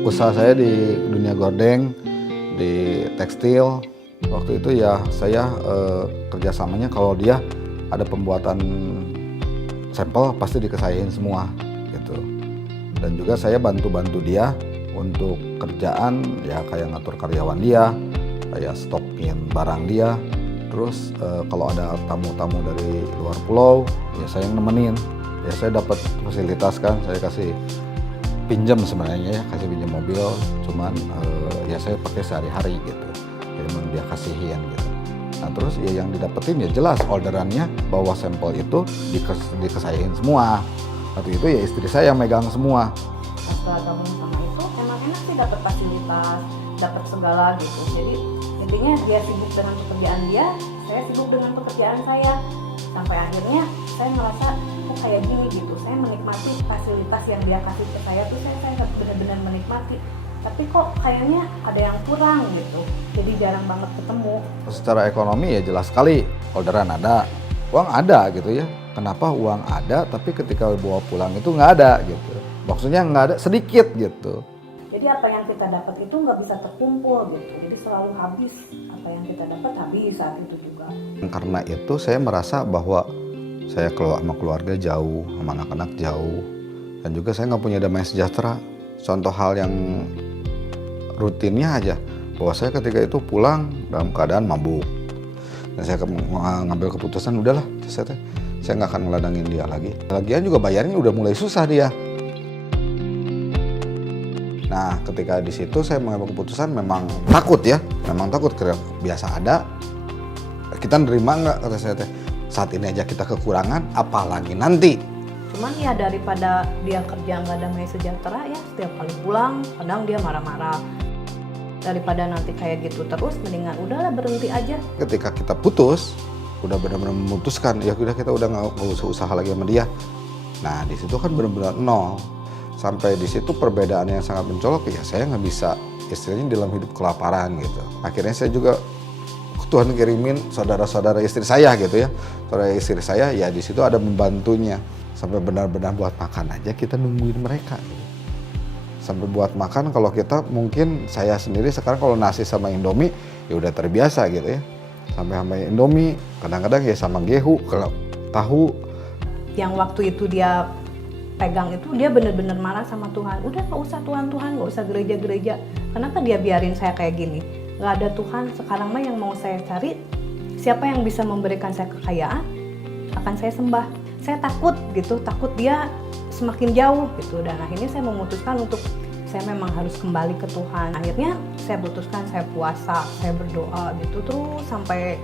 Usaha saya di dunia gordeng, di tekstil. Waktu itu ya saya kerjasamanya kalau dia ada pembuatan sampel pasti dikesahin semua gitu. Dan juga saya bantu-bantu dia untuk kerjaan ya kayak ngatur karyawan dia, kayak stokin barang dia. Terus kalau ada tamu-tamu dari luar pulau ya saya yang nemenin. Ya saya dapat fasilitas kan, saya kasih pinjam sebenarnya ya, kasih pinjam mobil, cuman ya saya pakai sehari-hari gitu. Jadi memang dia kasihin gitu. Nah terus ya yang didapetin ya jelas orderannya bahwa sampel itu dikesahin semua. Waktu itu ya istri saya yang megang semua. Setelah gabung sama itu emang enak sih, dapat fasilitas, dapat segala gitu. Jadi intinya dia sibuk dengan pekerjaan dia, saya sibuk dengan pekerjaan saya. Sampai akhirnya saya ngerasa kok kayak gini gitu. Saya menikmati fasilitas yang dia kasih ke saya tuh saya benar-benar menikmati. Tapi kok kayaknya ada yang kurang gitu. Jadi jarang banget ketemu. Secara ekonomi ya jelas sekali orderan ada, uang ada gitu ya. Kenapa uang ada tapi ketika bawa pulang itu nggak ada gitu. Maksudnya nggak ada, sedikit gitu. Jadi apa yang kita dapat itu nggak bisa terkumpul gitu. Jadi selalu habis, apa yang kita dapat habis saat itu juga. Karena itu saya merasa bahwa saya sama keluarga jauh, sama anak-anak jauh. Dan juga saya nggak punya damai sejahtera. Contoh hal yang rutinnya aja, bahwa saya ketika itu pulang dalam keadaan mabuk. Dan saya ngambil keputusan udahlah, saya nggak akan ngeladangin dia lagi. Lagian juga bayarnya udah mulai susah dia. Nah, ketika di situ saya mengambil keputusan memang takut ya, memang takut karena biasa ada. Kita nerima nggak kata saya teh. Saat ini aja kita kekurangan, apalagi nanti. Cuman ya daripada dia kerja nggak damai sejahtera ya, setiap kali pulang kadang dia marah-marah. Daripada nanti kayak gitu terus, mendingan udahlah berhenti aja. Ketika kita putus, udah benar-benar memutuskan, ya udah kita udah nggak usah usaha lagi sama dia. Nah di situ kan benar-benar nol. Sampai di situ perbedaan yang sangat mencolok ya saya nggak bisa istilahnya dalam hidup kelaparan gitu. Akhirnya saya juga Tuhan kirimin saudara-saudara istri saya gitu ya. Saudara istri saya ya di situ ada membantunya. Sampai benar-benar buat makan aja kita nungguin mereka. Gitu. Sampai buat makan kalau kita mungkin saya sendiri sekarang kalau nasi sama Indomie ya udah terbiasa gitu ya. Sampai sama Indomie kadang-kadang ya sama gehu, kalau tahu. Yang waktu itu dia pegang itu dia benar-benar marah sama Tuhan. Udah nggak usah Tuhan, nggak usah gereja-gereja. Kenapa dia biarin saya kayak gini? Nggak ada Tuhan, sekarang mah yang mau saya cari, siapa yang bisa memberikan saya kekayaan, akan saya sembah. Saya takut gitu, takut dia semakin jauh gitu. Dan akhirnya saya memutuskan untuk saya memang harus kembali ke Tuhan. Akhirnya saya putuskan saya puasa, saya berdoa gitu terus sampai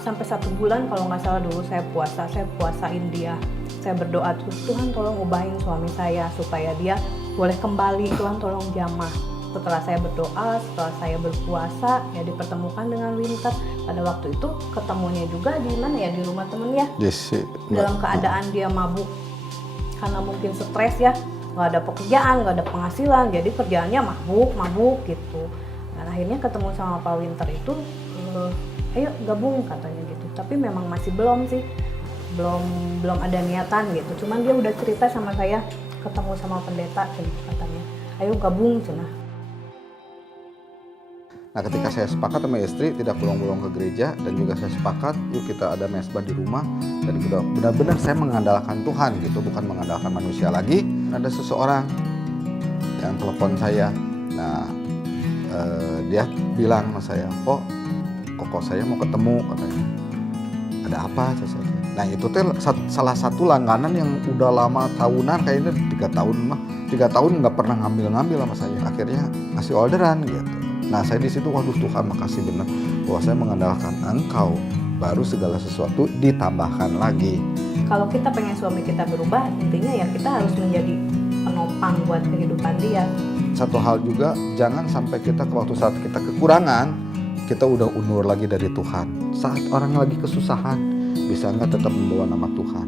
sampai 1 bulan kalau nggak salah dulu saya puasain dia. Saya berdoa terus, Tuhan tolong ubahin suami saya supaya dia boleh kembali, Tuhan tolong jamah. Setelah saya berdoa, setelah saya berpuasa, ya dipertemukan dengan Winter. Pada waktu itu ketemunya juga di mana ya, di rumah temen ya. Yes, dalam keadaan dia mabuk karena mungkin stres ya, nggak ada pekerjaan, nggak ada penghasilan, jadi kerjaannya mabuk gitu. Dan akhirnya ketemu sama Pak Winter itu, ayo gabung katanya gitu. Tapi memang masih belum sih, belum ada niatan gitu. Cuman dia udah cerita sama saya, ketemu sama pendeta katanya, ayo gabung cenah. Nah ketika saya sepakat sama istri tidak pulang-pulang ke gereja dan juga saya sepakat yuk kita ada mesbah di rumah dan benar-benar saya mengandalkan Tuhan gitu, bukan mengandalkan manusia lagi. Ada seseorang yang telepon saya, nah dia bilang sama saya, kok saya mau ketemu katanya. Ada apa? Saya. Nah itu tuh salah satu langganan yang udah lama tahunan, kayaknya 3 tahun nggak pernah ngambil sama saya. Akhirnya ngasih orderan gitu. Nah saya di situ waduh Tuhan makasih benar bahwa saya mengandalkan Engkau, baru segala sesuatu ditambahkan lagi. Kalau kita pengen suami kita berubah, intinya ya kita harus menjadi penopang buat kehidupan dia. Satu hal juga, jangan sampai kita waktu saat kita kekurangan, kita udah undur lagi dari Tuhan. Saat orang lagi kesusahan, bisa nggak tetap membawa nama Tuhan.